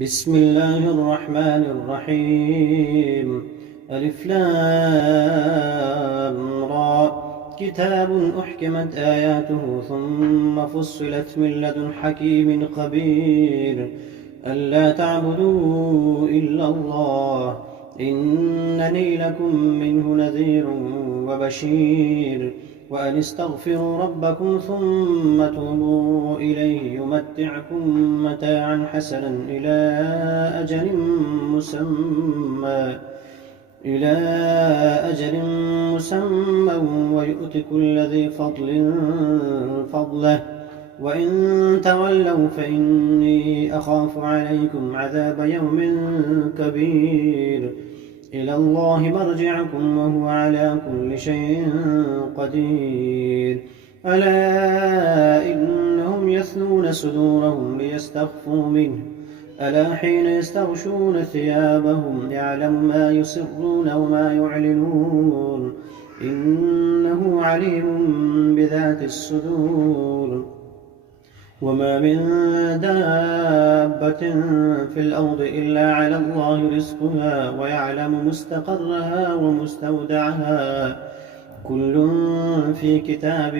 بسم الله الرحمن الرحيم. ألف لام را. كتاب أحكمت آياته ثم فصلت من لدن حكيم خبير. ألا تعبدوا إلا الله إنني لكم منه نذير وبشير. وأن استغفروا ربكم ثم توبوا إليه يمتعكم متاعا حسنا إلى أجل مسمى ويؤت كل ذي فضل فضله. وإن تولوا فإني أخاف عليكم عذاب يوم كبير. إلى الله مرجعكم وهو على كل شيء قدير. ألا إنهم يثنون صدورهم ليستخفوا منه ألا حين يستغشون ثيابهم يعلم ما يسرون وما يعلنون إنه عليم بذات الصدور. وما من دابة في الأرض إلا على الله رزقها ويعلم مستقرها ومستودعها كل في كتاب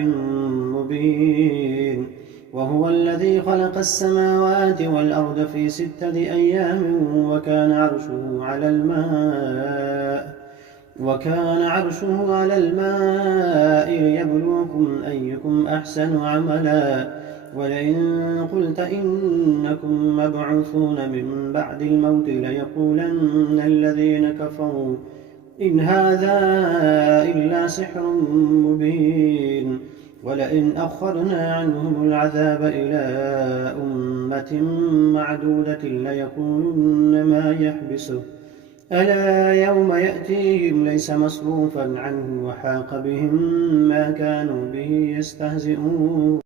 مبين. وهو الذي خلق السماوات والأرض في 6 أيام وكان عرشه على الماء ليبلوكم أيكم أحسن عملا. ولئن قلت إنكم مبعوثون من بعد الموت ليقولن الذين كفروا إن هذا إلا سحر مبين. ولئن أخرنا عنهم العذاب إلى أمة معدودة ليقولن ما يحبسه ألا يوم يأتيهم ليس مصروفا عنه وحاق بهم ما كانوا به يستهزئون.